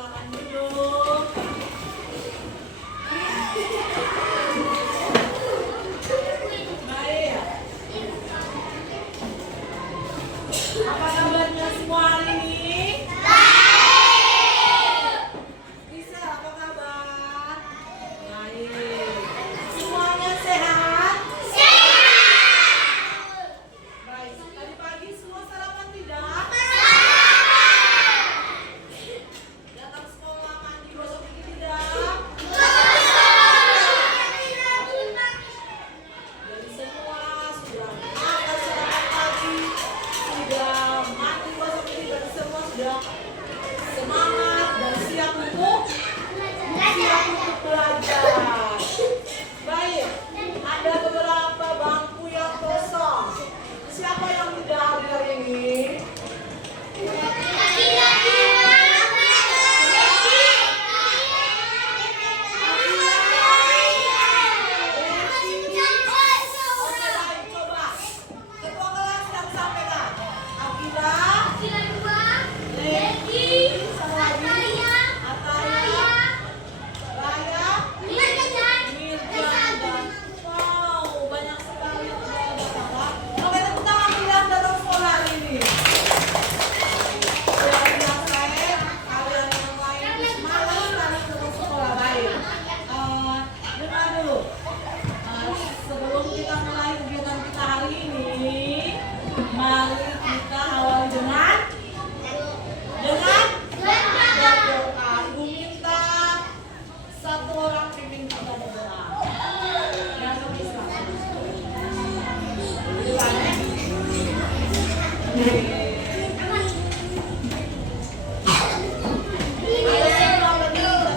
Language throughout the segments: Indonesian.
silakan duduk. Baik. Apa kabarnya semua hari ini? Baik. Bisa, apa kabar? Baik. Semuanya sehat? Sehat. Baik. Tadi pagi semua sarapan tidak? Datang sekolah mandi gosok gigi tidak? Jadi semua sudah makan sarapan pagi, sudah mandi gosok gigi, dan semua sudah semangat dan siap untuk belajar. Baik, ada beberapa bangku yang kosong. Siapa yang tidak hadir hari ini? Oke, baik, coba. Ketua kelas yang sampaikan. Akila, Leki, Ataya, Raya, Mirjan, dan wow, banyak sekali yang sudah datang. Oke, tepuk tangan yang datang sekolah hari ini. Kalian yang lain, kalian yang lain, malas kalian datang sekolah. Baik. Dengar dulu. Sebelum kita mulai kegiatan kita hari ini, mari kita awali dengan berdoa. Ibu minta satu orang pimpin kita berdoa. Yang bisa. Ada yang mau berdoa?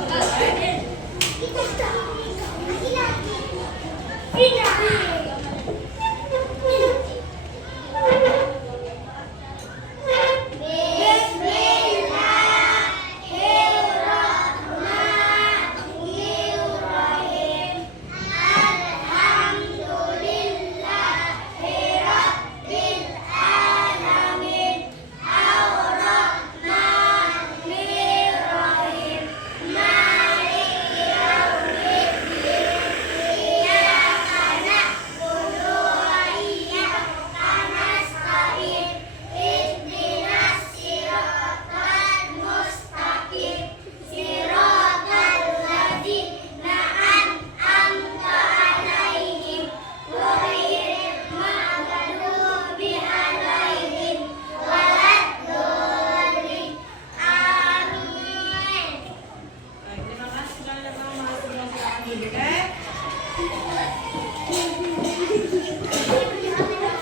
Baik, terima kasih kalian sama semua silakan duduk,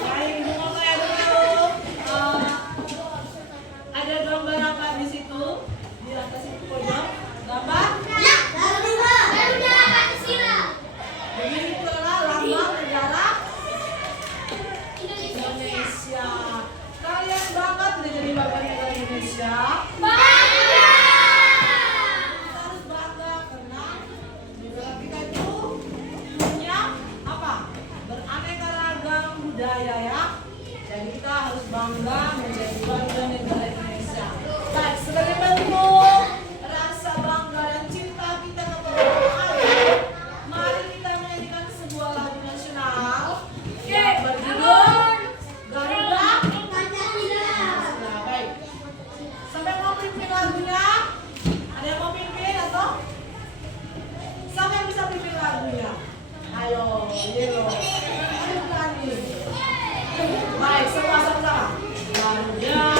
Baik, semua saya dulu. Ada gambar apa di situ? Di atas itu pojok. Gambar? Begini pula lambang negara Indonesia. Kalian bangga tidak jadi bangga negara Indonesia? Kita harus bangga karena negara kita itu punya apa? Beraneka ragam budaya ya. Dan kita harus bangga menjadi warga negara Indonesia. Baik, sebagai bentuk rasa bangga dan cinta kita kepada alam, mari kita menyanyikan sebuah lagu nasional yang berjudul Garuda Pancasila. Baik. Sampai mau pimpin lagunya? Ada yang mau pimpin atau? Siapa yang bisa pimpin lagunya? Ayo, Yelo. Ayo berani. Baik, semua sama-sama. Garuda.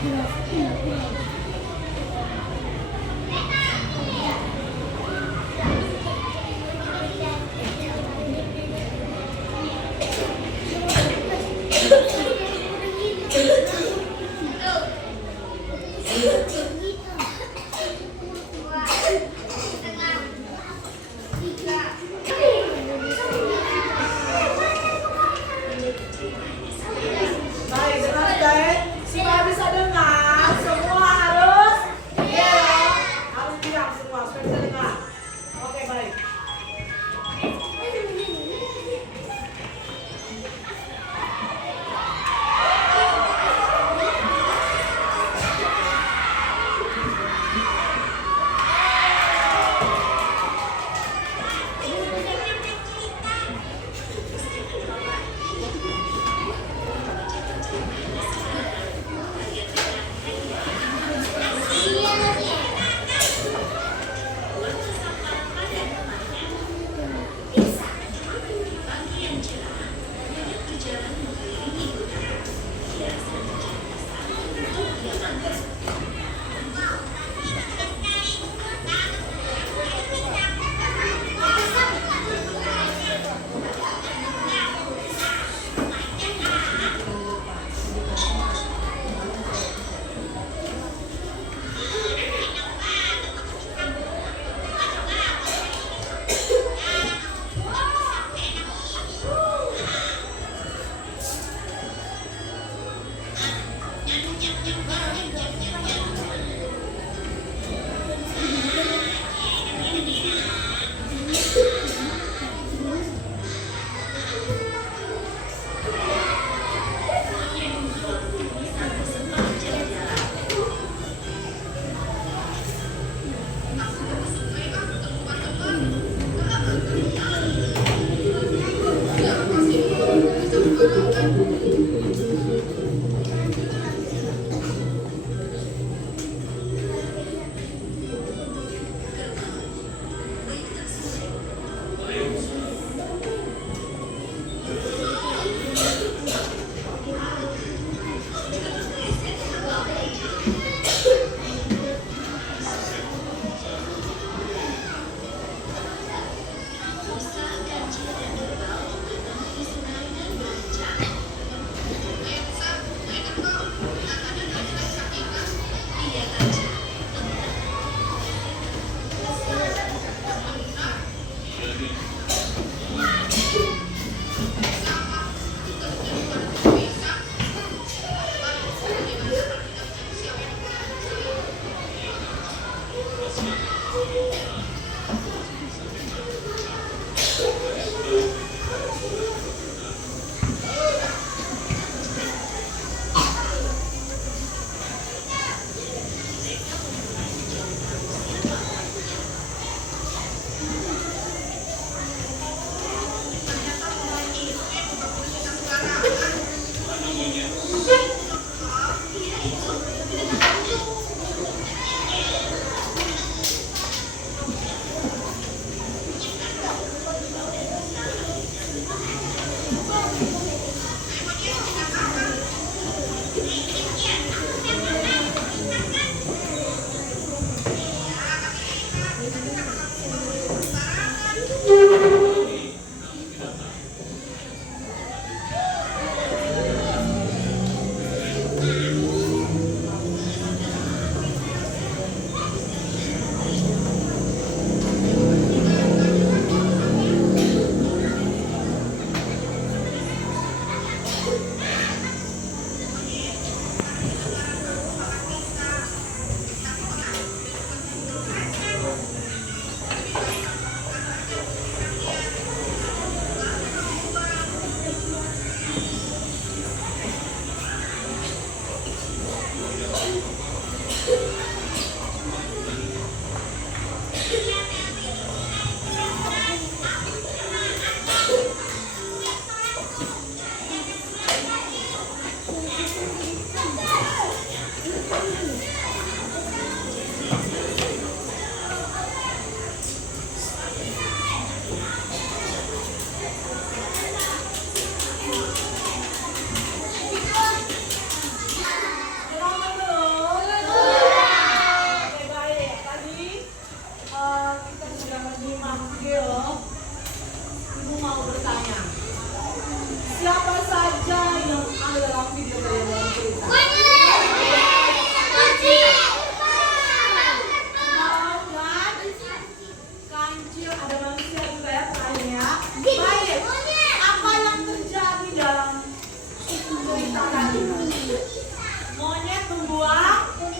Baik, jelas guys. Supaya bisa dengar, semua harus harus diam semua supaya bisa dengar. Oke, baik.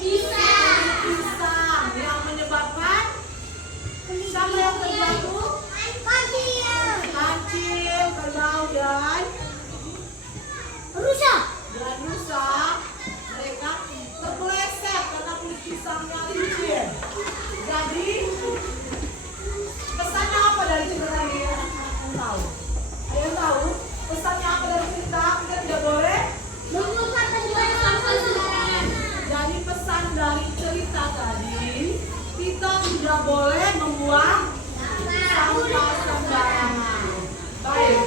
Pisang yang menyebabkan siapa yang terjatuh? Kancil, kerbau dan rusak. Mereka terpeleset karena kulit pisangnya licin. Jadi pesannya apa dari cerita ini? Yang tahu? Ada yang tahu? Pesannya apa dari cerita? Kita tidak boleh mengungkapkan sembarangan. Jadi pesan dari cerita tadi, kita tidak boleh membuang sampah sembarangan. Baik.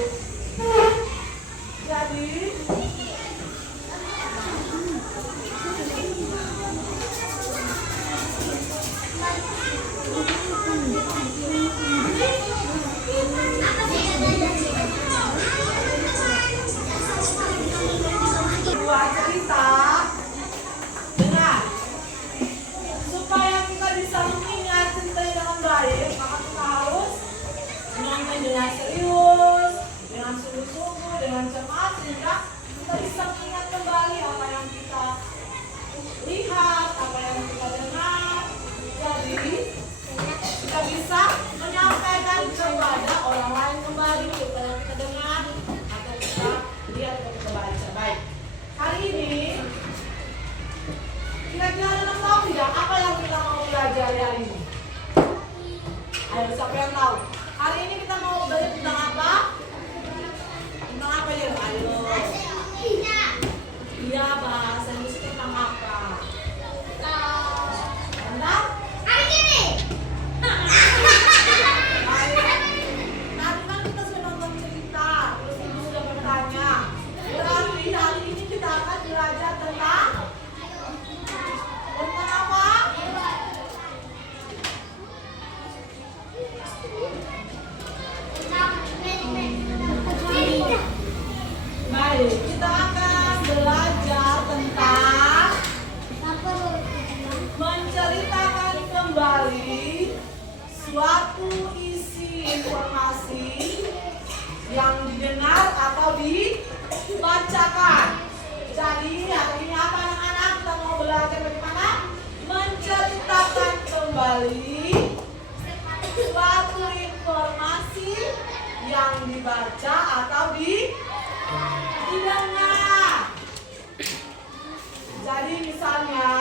Jadi buat cerita, dengar, supaya kita bisa mengingat cerita dengan baik, maka kita harus menonton dengan serius, dengan sungguh-sungguh, dengan cermat, sehingga kita bisa mengingat kembali apa yang kita lihat, apa yang kita dengar. Jadi kita bisa menyampaikan kepada orang lain kembali apa yang kita dengar atau kita lihat atau kita baca. Baik. Hari ini kira-kira ada tahu tidak apa yang kita mau belajar hari ini? Ayo, siapa yang tahu? Hari ini kita mau belajar tentang apa? Tentang apa ya? Ayo. Iya, bahasa Inggris tentang apa? Tentang? Tadi kan kita sudah nonton cerita, terus ibu sudah bertanya. Berarti hari ini kita akan belajar tentang apa? Baik, kita akan belajar tentang menceritakan kembali suatu isi informasi yang didengar atau dibacakan. Jadi hari ini apa anak-anak? Kita mau belajar bagaimana menceritakan kembali suatu informasi yang dibaca atau didengar. Jadi misalnya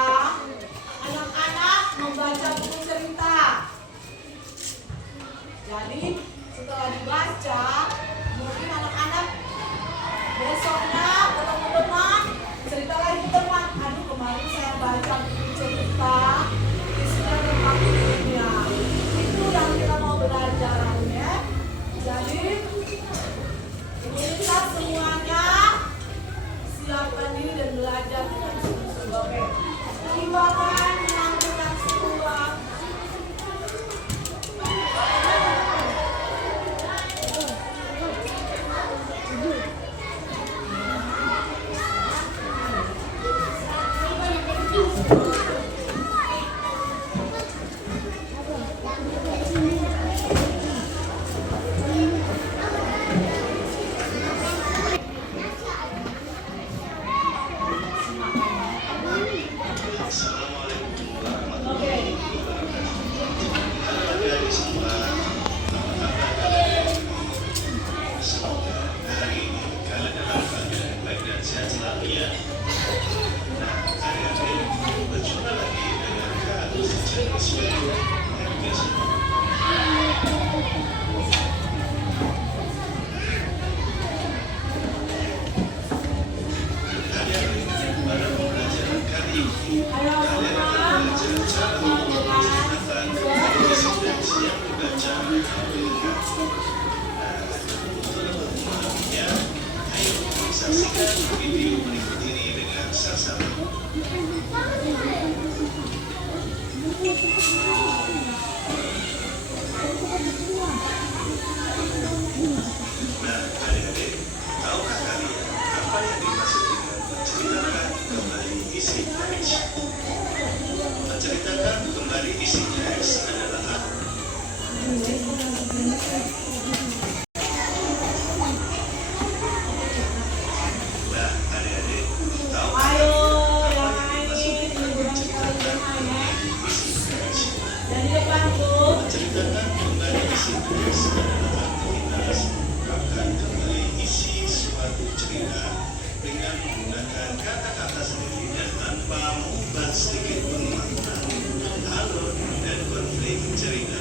anak-anak membaca buku cerita. Jadi setelah dibaca, mungkin anak-anak besoknya ketemu teman, cerita lagi ke teman. Aduh, kemarin saya baca buku cerita isinya tentang dunia. Itu yang kita mau belajar ya. Jadi ini kita semuanya siapkan diri dan belajar dengan sungguh-sungguh. Oke. Silakan menampilkan semua. sedikit penguatan, alur, dan konflik cerita.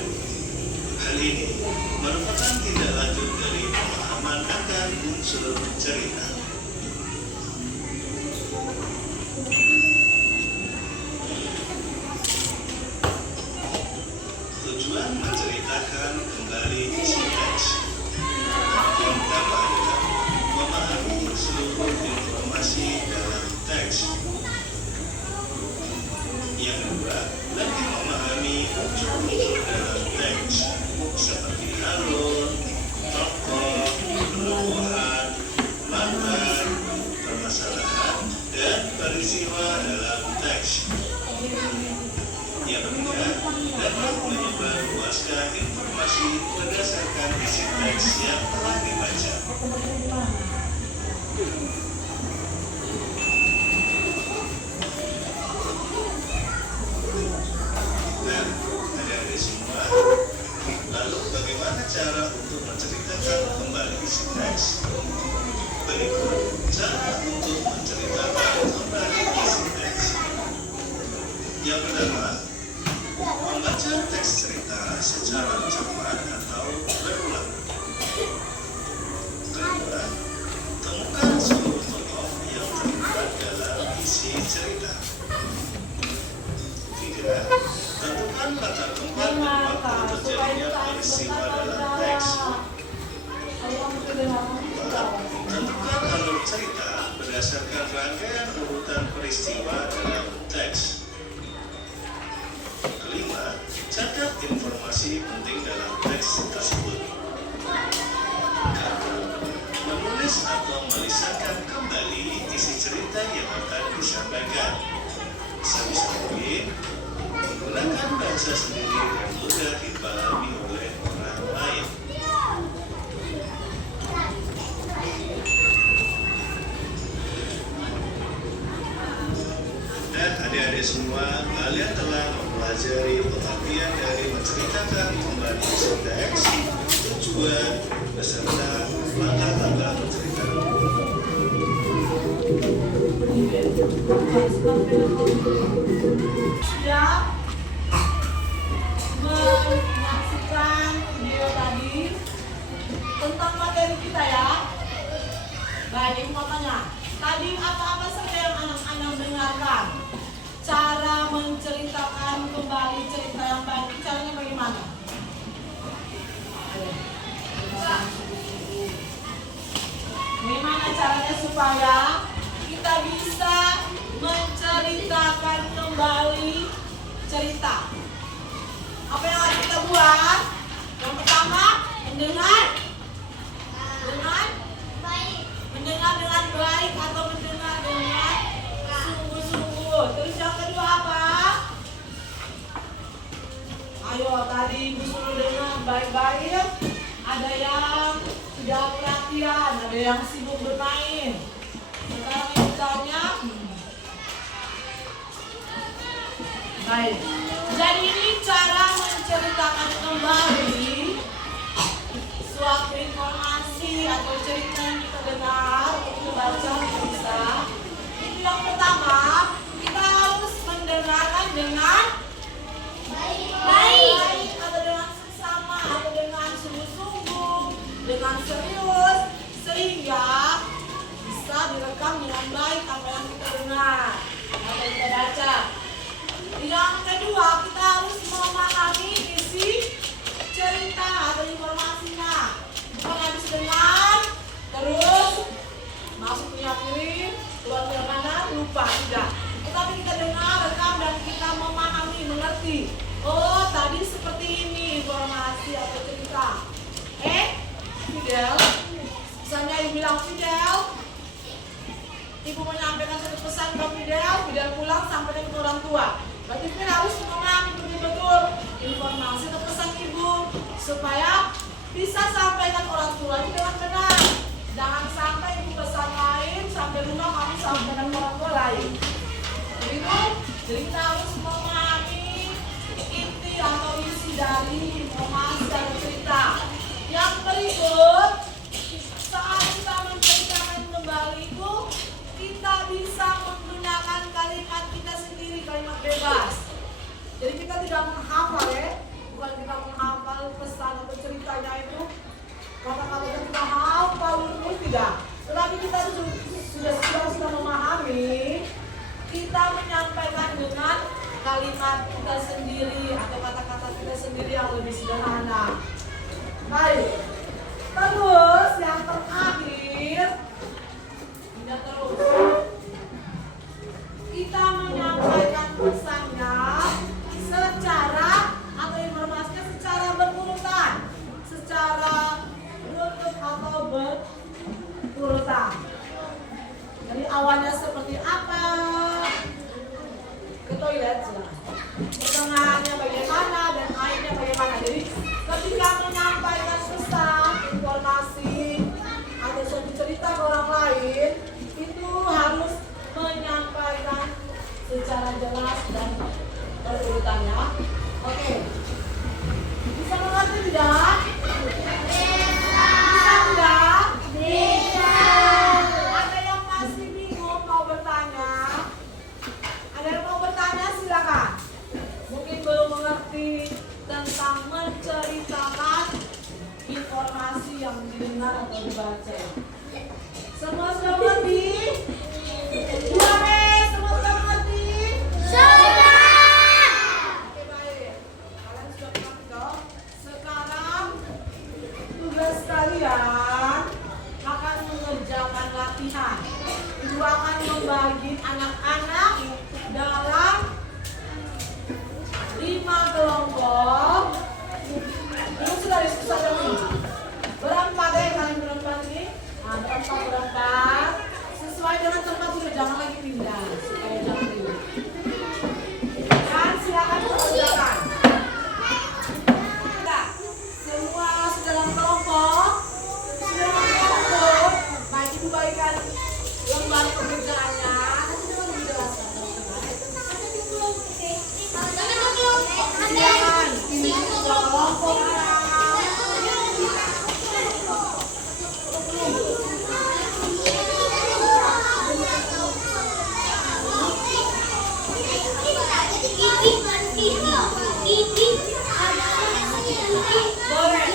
Hal ini merupakan tindak lanjut dari pemahaman akan unsur cerita. Tujuan menceritakan kembali isi teks. Yang pertama adalah memahami seluruh informasi dalam teks. Yang kedua, lebih memahami unsur-unsur dalam teks, seperti alur, tokoh, penubuhan, makna, permasalahan, dan peristiwa dalam teks. Yang ketiga, dapat menyebarluaskan informasi berdasarkan isi teks yang telah dibaca. Nah, adik-adik semua, lalu bagaimana cara untuk menceritakan kembali isi teks? Berikut cara untuk menceritakan kembali isi teks. Yang pertama, membaca teks cerita secara cepat atau berulang. Kedua, temukan seluruh tokoh yang terlibat dalam isi cerita. Tiga, tentukan latar tempat dan waktu terjadinya peristiwa dalam teks. Empat, tentukan alur cerita berdasarkan rangkaian urutan peristiwa dalam teks. Kelima, catat informasi penting dalam teks tersebut. Keenam, menulis atau melisankan kembali isi cerita yang akan disampaikan. Sebisa mungkin, menggunakan bahasa sendiri yang mudah dipahami oleh orang lain. Dan adik-adik semua, kalian telah mempelajari pengertian dari menceritakan kembali isi teks, tujuan, beserta langkah-langkah menceritakan. Siap menyaksikan video tadi tentang materi kita ya. Baik, ini mau tanya, tadi apa-apa saja yang anak-anak dengarkan? Cara menceritakan kembali cerita yang baik, caranya bagaimana? Bagaimana caranya supaya kita bisa menceritakan kembali cerita? Apa yang harus kita buat? Yang pertama, mendengar dengan baik atau mendengar dengan sungguh-sungguh. Terus yang kedua apa? Ayo, tadi Ibu suruh dengar baik-baik. Ada yang tidak perhatian, ada yang sibuk bermain. Sekarang Ibu tanya. Baik. Jadi ini cara menceritakan kembali suatu informasi atau cerita yang kita dengar, kita baca, bisa. Itu yang pertama, kita harus mendengarkan dengan baik atau dengan seksama atau dengan sungguh-sungguh, dengan serius, sehingga bisa direkam dengan baik apa yang kita dengar atau kita baca. Yang kedua, kita harus memahami isi cerita atau informasinya. Bukan habis dengar, terus masuk ke yang kiri, keluar ke mana, lupa, tidak. Tetapi kita dengar, rekam, dan kita memahami, mengerti. Oh, tadi seperti ini informasi atau cerita. Fidel, misalnya Ibu bilang, Fidel, Ibu menyampaikan satu pesan ke Fidel, Fidel pulang sampaikan ke orang tua. Berarti Fidel harus memahami betul-betul informasi atau pesan Ibu supaya bisa sampaikan orang tua itu dengan benar. Jangan sampai Ibu pesan lain, sampai rumah kamu sampaikan orang tua lain. Begitu? Jadi kita harus memahami inti atau isi dari informasi atau cerita. Yang berikut, saat kita menceritakan kembali itu, kita bisa menggunakan kalimat kita sendiri, kalimat kalimat kita sendiri atau kata-kata kita sendiri yang lebih sederhana. Baik. Terus yang terakhir, tidak terus. Kita menyampaikan pesannya secara atau informasinya secara berurutan, secara runut atau berurutan. Jadi awalnya seperti apa? Ke toilet jelas. Pertengahannya bagaimana dan akhirnya bagaimana. Jadi ketika menyampaikan pesan, informasi atau suatu cerita ke orang lain, itu harus menyampaikan secara jelas dan berurutannya. Oke. Bisa mengerti tidak? Bisa tidak? Bisa. Ada yang masih bingung mau bertanya? Ada yang mau bertanya silakan. Mungkin belum mengerti tentang menceritakan informasi yang didengar atau dibaca. Semua sudah mengerti? Semua sudah mengerti? Sudah! Oke baik. Kalian sudah mengerti dong? Sekarang tugas kalian akan mengerjakan latihan. Ibu akan membagi anak-anak dalam 5 kelompok. Ini sudah diskusikan ini. Berempat ya, kalian berempat ini. Nah, berempat. Sesuai dengan tempat sudah, jangan lagi pindah supaya jangan ribut. Dan silakan mengerjakan. Nah, semua sudah dalam kelompok. Sudah dalam kelompok. Baik, ibu bagikan lembar pekerjaannya. Silakan ini kelompok. Boleh.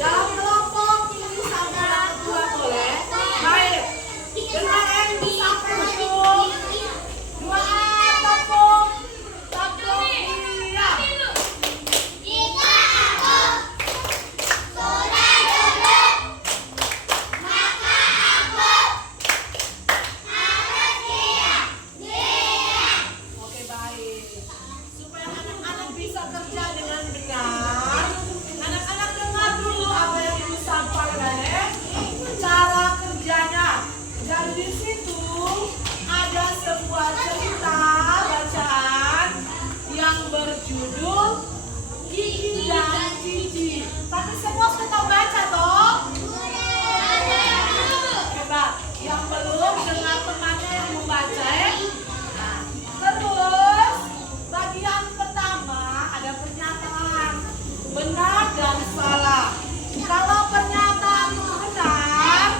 Dalam kelompok ini sampai yang kedua boleh. Baik. Dengar ibu sampai ujung. 2A tepung. Tepung iya. Oke baik. Supaya anak-anak bisa kerja dengan benar. Anak-anak dengar dulu apa yang ibu sampaikan ya. Cara kerjanya. Dan di situ ada sebuah cerita bacaan yang berjudul Gigi dan Cici. Tapi semua sudah tahu baca toh? Coba yang belum dengar temannya yang membaca ya. Nah, terus bagian pertama ada pernyataan benar dan salah. Kalau pernyataan itu benar,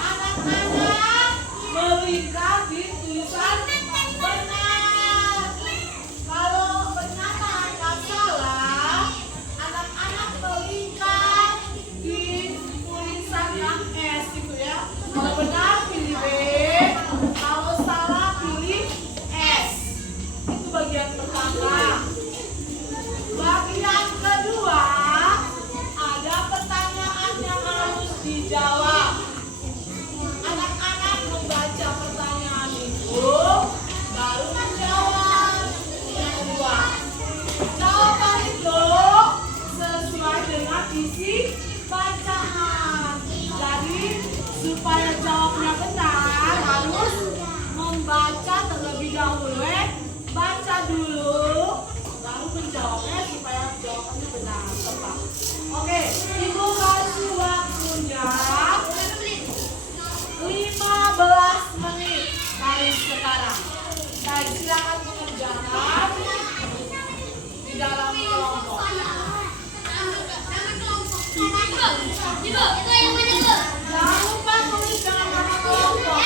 anak-anak melingkar di tulisan benar. Kalau pernyataan salah, anak-anak melingkar di tulisan yang S gitu ya. Kalau benar pilih B, kalau salah pilih S. Itu bagian pertama. Bagian kedua, ada pertanyaan yang harus dijawab. Anak-anak membaca pertanyaan itu, baru menjawab. Yang kedua, jawaban itu sesuai dengan isi bacaan. Jadi, supaya jawabnya benar, harus membaca terlebih dahulu. Baca dulu, baru menjawabnya supaya jawabannya benar, tepat. Oke, ibu kasih waktunya 15 menit dari sekarang. Baik, silakan mengerjakan di dalam kelompok. Jangan lupa tulis dalam nama kelompok.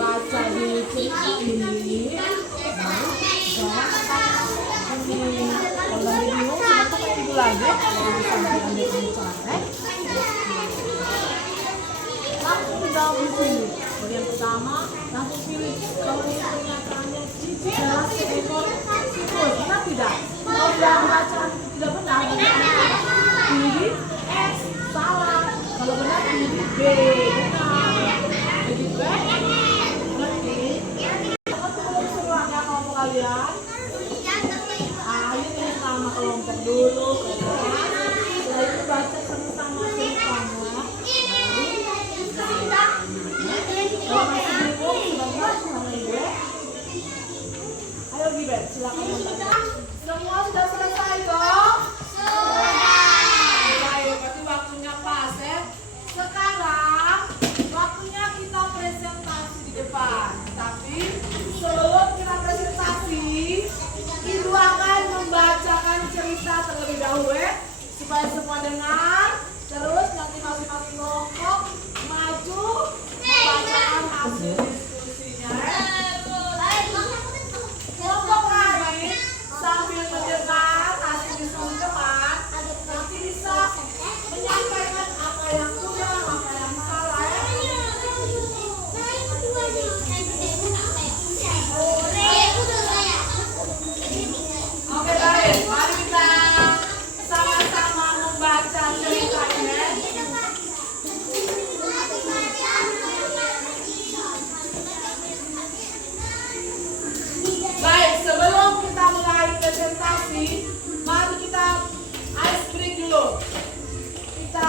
Baca di cerita ini, baru jawab ini. Kalau lagi bingung, coba pakai ibu lagi. Kalau bisa ambil bicara. Langsung jawab di sini. Bagian pertama, langsung pilih. Kalau ini pernyataannya Cici adalah seekor tikus. Benar tidak? Kalau bilang bacaan tidak benar, pilih S. Salah. Kalau benar pilih B. Benar. Begitu ya? Berarti apa tuh belum semuanya kelompok kalian? Ayo tulis nama kelompok dulu. Setelah itu baca sama-sama ceritanya. Kalau masih bingung, sebentar sama ibu. Ayo Gibet, silakan membaca. Semua sudah selesai toh? Sudah. Baik, berarti waktunya pas ya. Sekarang waktunya kita presentasi di depan. Tapi sebelum kita presentasi, Ibu akan membacakan cerita terlebih dahulu ya, supaya semua dengar. Terus nanti masing-masing kelompok maju membacakan hasil diskusinya ya. Kelompok lain sambil mendengar hasil diskusi teman, nanti bisa menyampaikan apa yang kurang, apa yang salah ya. Oke baik, mari kita sama-sama membaca ceritanya. Baik, sebelum kita mulai presentasi, mari kita ice break dulu. Kita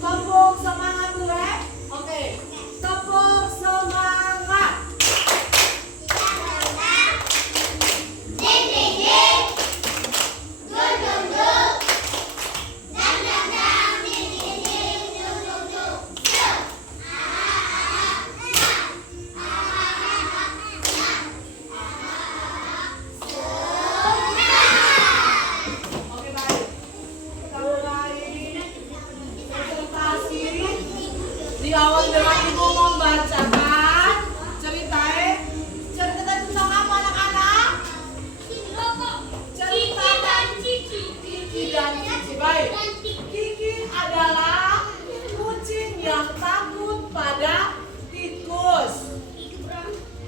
tepuk semangat dulu ya. Oke, tepuk semangat. Oke baik, kita mulai presentasi. Diawali dengan ibu membacakan ceritanya. Cerita tentang apa anak-anak? Cerita Kiki dan Cici. Baik, Kiki adalah kucing yang takut pada tikus.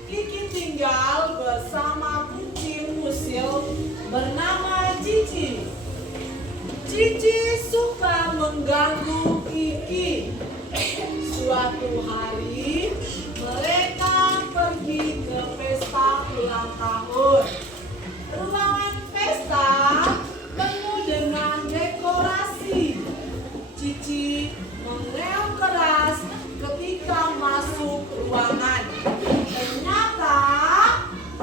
Kiki tinggal bersama kucing usil bernama Cici. Cici suka mengganggu Kiki. Suatu hari mereka pergi ke pesta ulang tahun. Ruangan pesta penuh dengan dekorasi. Cici mengeong keras ketika masuk ruangan. Ternyata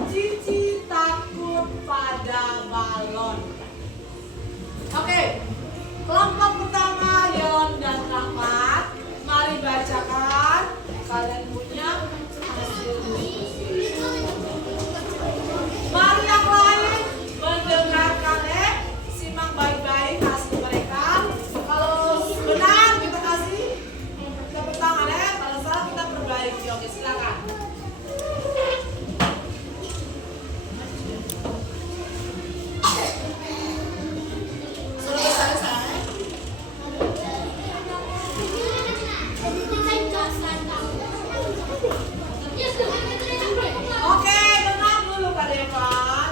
Cici takut pada balon. Oke, kelompok pertama Yon dan Rahmat, mari bacakan. Kalian punya hasil diskusi. Mari yang lain mendengarkan simak baik-baik hasil mereka. Kalau benar kita kasih tepuk tangan ya. Kalau salah kita perbaiki. Oke, silakan. Selesai. Oke, dengar dulu Kak Devan.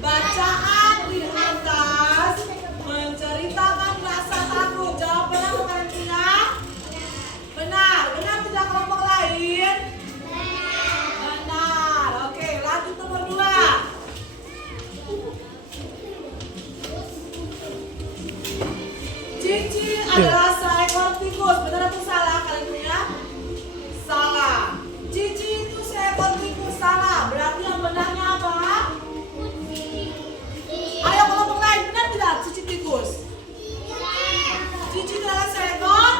Bacaan di atas menceritakan rasa takut. Jawab benar bukan tidak? Benar. Benar tidak kelompok lain? Benar. Oke, lanjut nomor 2. Cici adalah seekor tikus. Benar atau salah kalian punya? Salah. Cici itu seekor tikus. Salah. Berarti yang benarnya apa? Ayo kelompok lain, benar tidak Cici tikus? Cici adalah seekor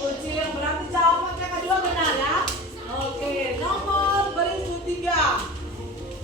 kucing. Berarti jawaban mereka dua benar ya. Oke, nomor berikut 3.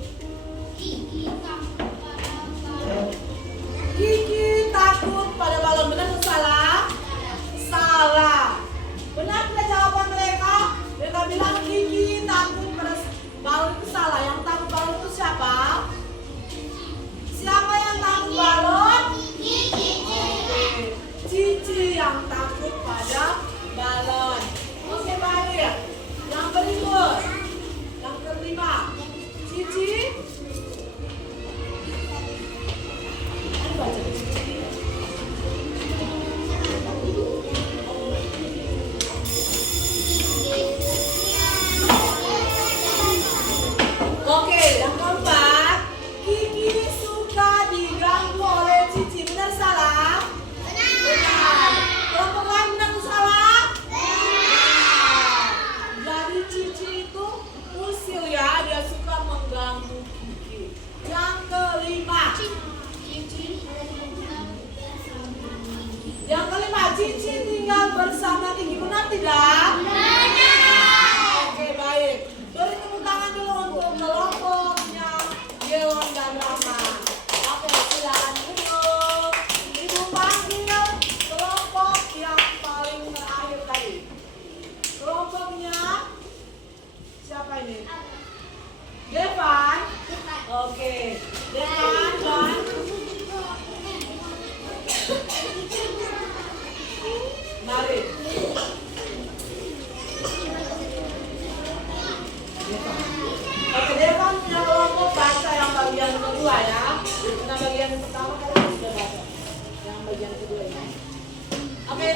Oke.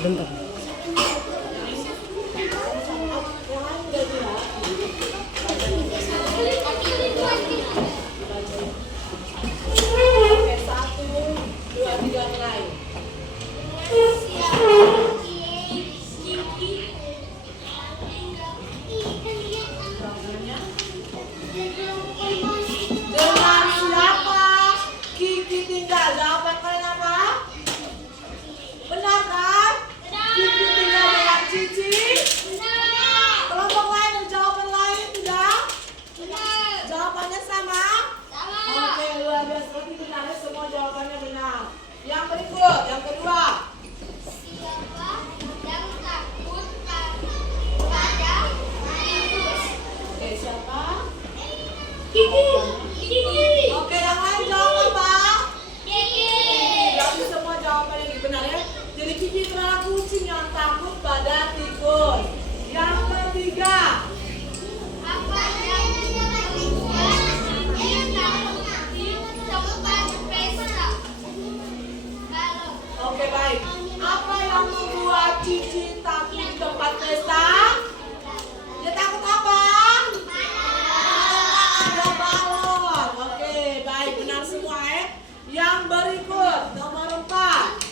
Bentar. Oke, 1, 2, 3 mulai. Dengan siapa Kiki tinggal? Jawaban kalian apa? Benar kan? Kiki tinggal dengan Cici. Kelompok lain dan jawaban lain tidak? Jawabannya sama? Oke, luar biasa. Berarti benar ya, semua jawabannya benar. Yang berikut, yang kedua. Oke, siapa? Oke, yang lain jawab apa? Jadi semua jawaban yang benar ya. Jadi Kiki adalah kucing yang takut pada tikus. Yang ketiga. Oke, baik. Apa yang membuat Cici takut di tempat pesta? Dia takut apa? Ada balon. Oke, baik, benar semua ya. Yang berikut, nomor 4.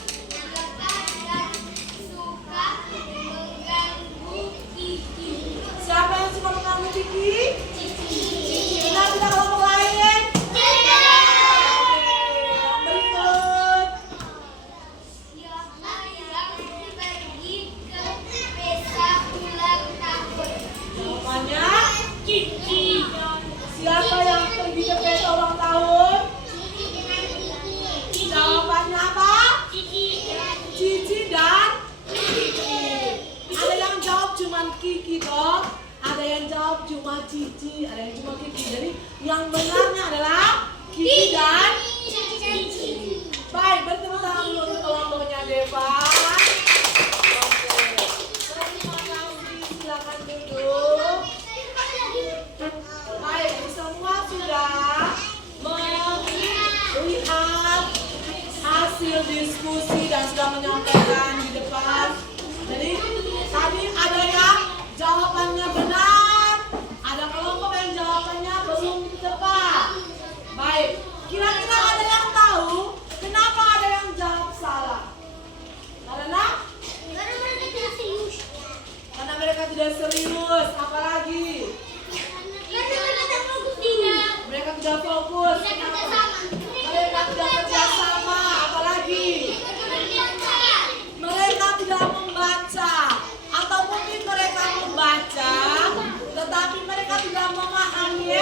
Siapa yang suka mengganggu Kiki? Benar tidak kelompok lain? Oke, yang berikut. Jawabannya, siapa yang pergi ke pesta ulang tahun? Jawabannya apa? Cici dan Kiki. Ada yang jawab cuma Kiki dong. Ada yang jawab cuma Cici. Ada yang cuma Kiki. Jadi yang benarnya adalah Kiki dan Cici. Baik, bertepuk tangan dulu untuk kelompoknya Devan. Oke. Terima kasih. Silakan duduk. Baik, semua sudah melihat hasil diskusi dan sudah menyampaikan di depan. Jadi tadi ada yang jawabannya benar, ada kelompok yang jawabannya belum tepat. Baik, kira-kira ada yang tahu kenapa ada yang jawab salah? Karena mereka tidak serius. Apalagi mereka tidak fokus. Mereka tidak kerjasama. Apalagi mereka tidak membaca. Atau mungkin mereka membaca, tetapi mereka tidak memahami.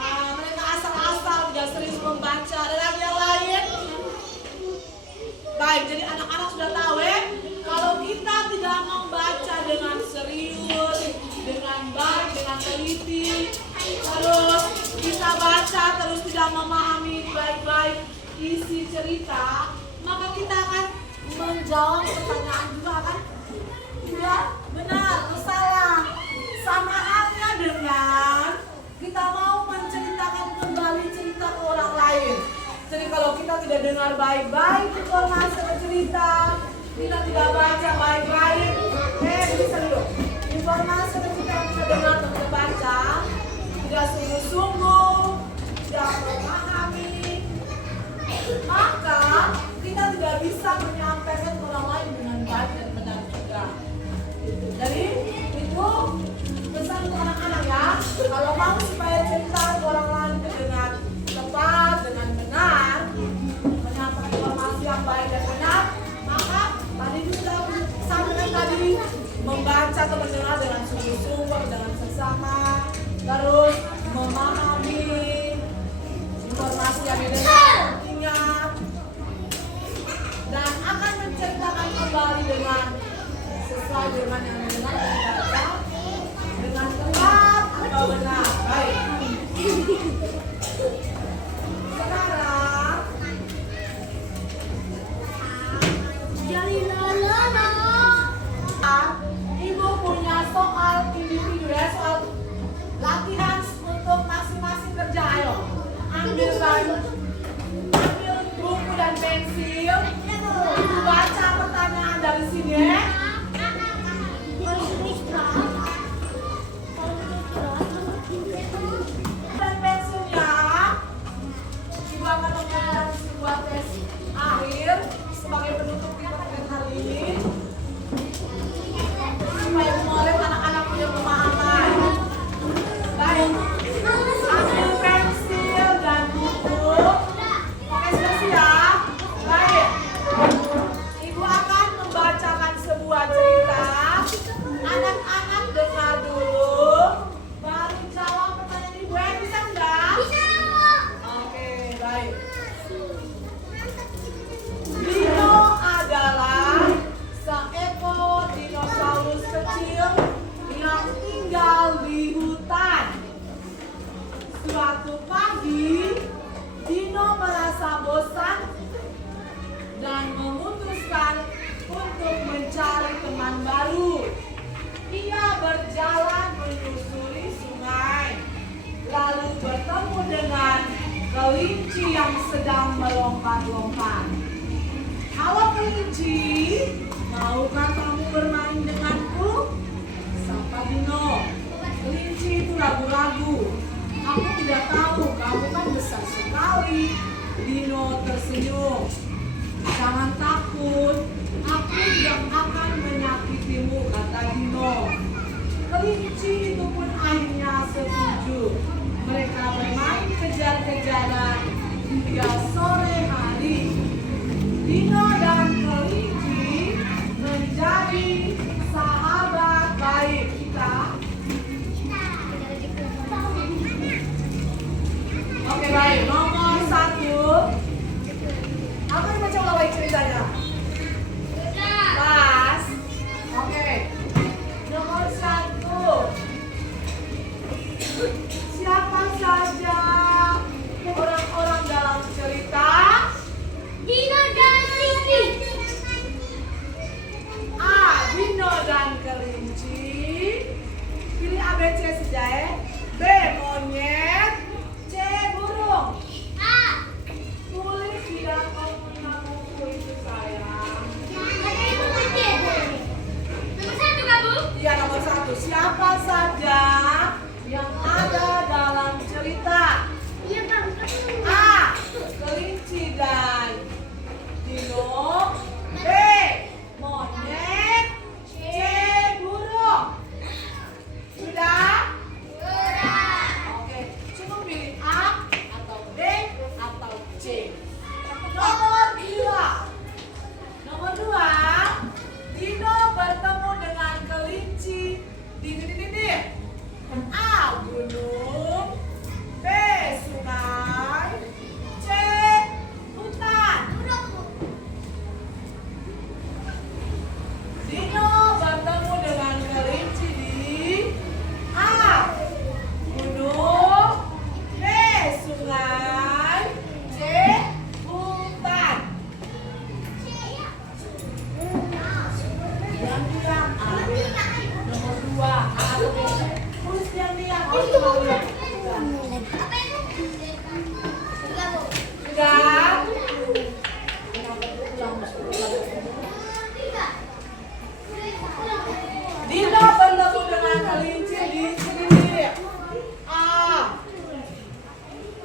Nah, mereka asal-asal tidak serius membaca. Ada lagi yang lain? Baik, jadi anak-anak sudah tahu ya, kalau kita tidak membaca dengan serius, dengan baik, dengan teliti, terus kita baca terus tidak memahami baik-baik isi cerita, maka kita akan menjawab pertanyaan juga kan? Ya, benar, salah. Sama halnya dengan kita mau menceritakan kembali cerita ke orang lain. Jadi kalau kita tidak dengar baik-baik informasi atau cerita, kita tidak baca baik-baik, bisa dulu. Informasi atau cerita yang kita dengar atau kita baca, tidak sungguh-sungguh, tidak memahami, maka kita tidak bisa menyampaikan ke orang lain dengan baik dan benar juga. Jadi itu pesan untuk anak-anak ya. Kalau mau supaya cerita ke orang lain dengan tepat, dengan benar, menyampaikan informasi yang baik dan benar, maka tadi sudah sampaikan tadi, membaca atau mendengar dengan sungguh-sungguh, dengan seksama, terus memahami informasi yang didengar pentingnya, dan akan menceritakan kembali dengan sesuai dengan yang didengar dan dibaca dengan tepat atau benar. Baik. Sekarang Ibu punya soal individu ya, soal latihan untuk masing-masing kerja. Ayo ambil dan pensil. Ibu baca pertanyaan dari sini ya. Dan pensilnya, ibu akan memberikan sebuah tes akhir sebagai penutup di pertemuan hari ini. Supaya memulai anak-anak punya pemahaman. Baik, ambil pensil dan buku. Oke, sudah siap? Baik. Ibu akan membacakan sebuah cerita. Anak-anak dengar dulu. Baru jawab pertanyaan ibu. Bisa enggak? Oke, baik. Dino adalah seekor dinosaurus kecil yang tinggal di hutan. Suatu pagi, Dino merasa bosan dan memutuskan untuk mencari teman baru. Ia berjalan menyusuri sungai, lalu bertemu dengan kelinci yang sedang melompat-lompat. Halo kelinci, maukah kamu bermain denganku? Sapa Dino. Kelinci itu ragu-ragu. Aku tidak tahu, kamu kan besar sekali. Dino tersenyum. Jangan takut, aku tidak akan menyakitimu, kata Dino. Kelinci itu pun akhirnya setuju. Mereka bermain kejar-kejaran hingga sore hari. Dino dan kelinci menjadi sahabat baik. Kita oke, baik. Nomor 1. Apa yang baca ulang lagi ceritanya? Pas. Oke. Nomor 1. Siapa saja orang-orang dalam cerita? Dino dan Kelinci. A. Dino dan kelinci. Pilih ABC saja ya. B. Monyet. C. Burung. A. Tulis tidak punya buku itu sayang. Ada ibu kecil. Nomor 1 Kak Bu. Iya, nomor 1. Siapa saja yang ada dalam cerita? Iya Kak. A. Kelinci dan Dino. B. Monyet. C. Burung. Sudah? Oke, coba pilih A atau B atau C. Nomor 2. Nomor 2. Dino bertemu dengan kelinci di titik-titik. A. Gunung. B. Sungai. C. Hutan. Dino bertemu dengan kelinci di A. Gunung. B. Sungai. C. Hutan. Diam-diam. A. Nomor 2. A atau B. Tulis diam-diam. Apa itu? Sudah? Dino bertemu dengan kelinci di sini. A.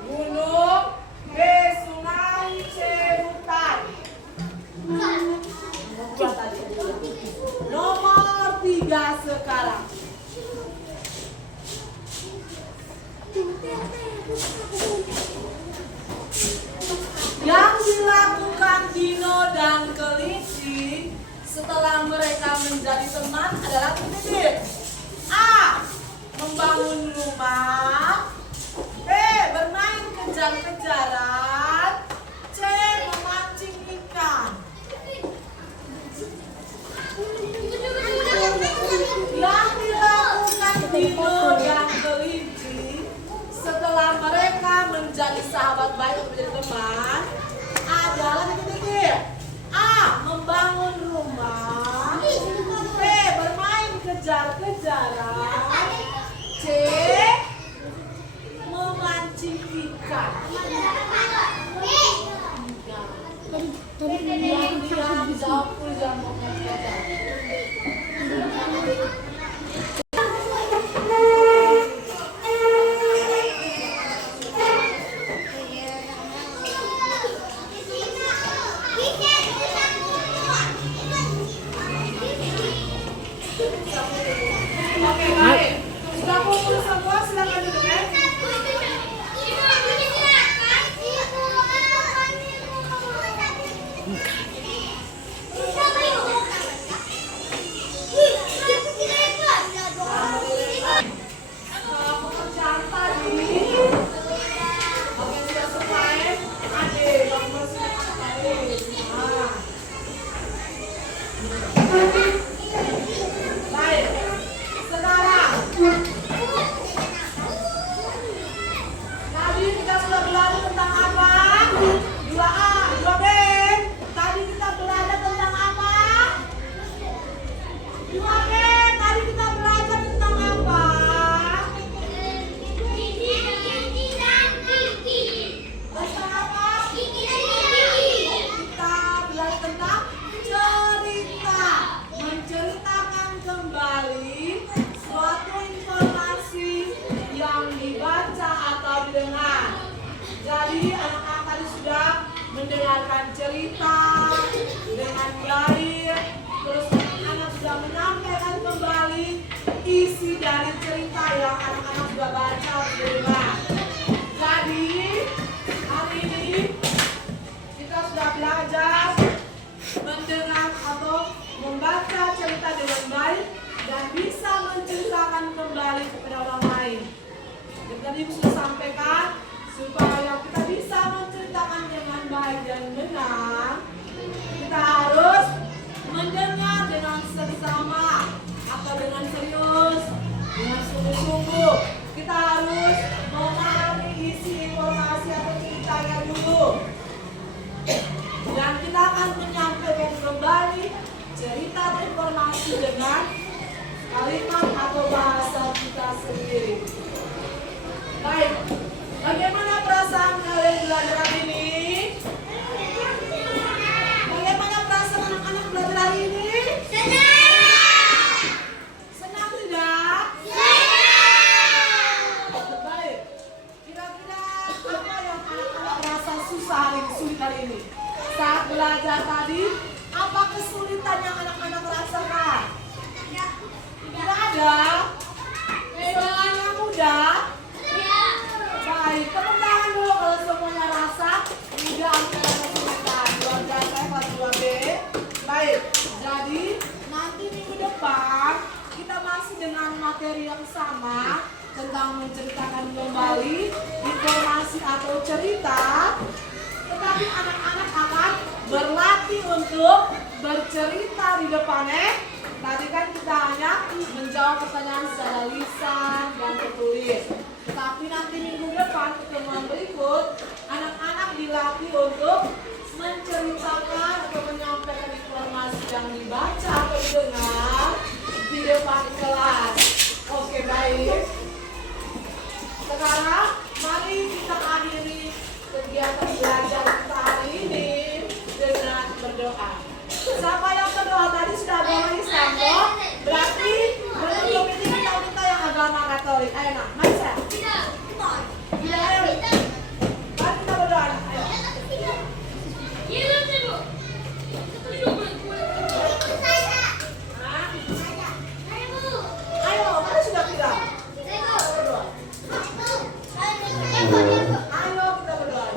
Gunung. B. Sungai. C. Hutan. Nomor 3 sekarang. Yang dilakukan Dino dan kelinci setelah mereka menjadi teman adalah titik. A. Membangun rumah. B. Bermain kejar-kejaran. C. Memancing ikan. Yang dilakukan Dino dan kelinci setelah mereka menjadi sahabat baik untuk menjadi teman adalah titik. A. Membangun rumah. B. Bermain kejar-kejaran. C. Memancing ikan. Diam, dapur jangan ngomong aja. Oke, baik. Sudah kumpul semua, silakan duduk ya. Pekerjaan tadi, oke sudah selesai. Adik, kamu bersihkan tadi. Baik. Sekarang tadi kita sudah belajar tentang apa? 2A, 2B. Tadi kita belajar tentang apa? 2B. Tadi kita belajar tentang apa? Tentang apa? Kita belajar tentang cerita. Menceritakan kembali suatu informasi yang dibaca atau didengar. Jadi anak-anak tadi sudah mendengarkan cerita dengan baik. Terus anak-anak sudah menyampaikan kembali isi dari cerita yang anak-anak sudah baca atau dengar. Jadi hari ini kita sudah belajar mendengar atau membaca cerita dengan baik dan bisa menceritakan kembali kepada orang lain. Dan tadi Ibu sudah sampaikan supaya kita bisa menceritakan dengan baik dan benar, kita harus mendengar dengan seksama atau dengan serius, dengan sungguh-sungguh. Kita harus memahami isi informasi atau ceritanya dulu. Dan kita akan menyampaikan kembali cerita atau informasi dengan kalimat atau bahasa kita sendiri. Baik, bagaimana perasaan kalian belajar hari ini? Bagaimana perasaan anak-anak belajar hari ini? Senang tidak? Baik, kira-kira apa yang anak-anak rasa susah sulit hari ini? Saat belajar tadi, apa kesulitan yang anak-anak rasakan? Tidak ada? Semuanya mudah? Baik, tepuk tangan dulu kalau semuanya rasa mudah atau kesulitan. 2B kelas 2B. Baik, jadi nanti minggu depan kita masih dengan materi yang sama tentang menceritakan kembali informasi atau cerita. Tetapi anak-anak akan berlatih untuk bercerita di depannya. Tadi kan kita hanya menjawab pertanyaan secara lisan dan tertulis. Tetapi nanti minggu depan pertemuan berikut, anak-anak dilatih untuk menceritakan atau menyampaikan informasi yang dibaca atau didengar di depan kelas. Oke, baik. Sekarang mari kita akhiri kegiatan belajar kita hari ini dengan berdoa. Siapa yang berdoa tadi sudah agama Islam kok? Berarti belum ini kita minta yang agama Katolik. Ayo nak, Maisa. Tidak, ayo. Mari kita berdoa. Ayo. Ayo, mari sudah tidak? Berdoa. Ayo kita berdoa.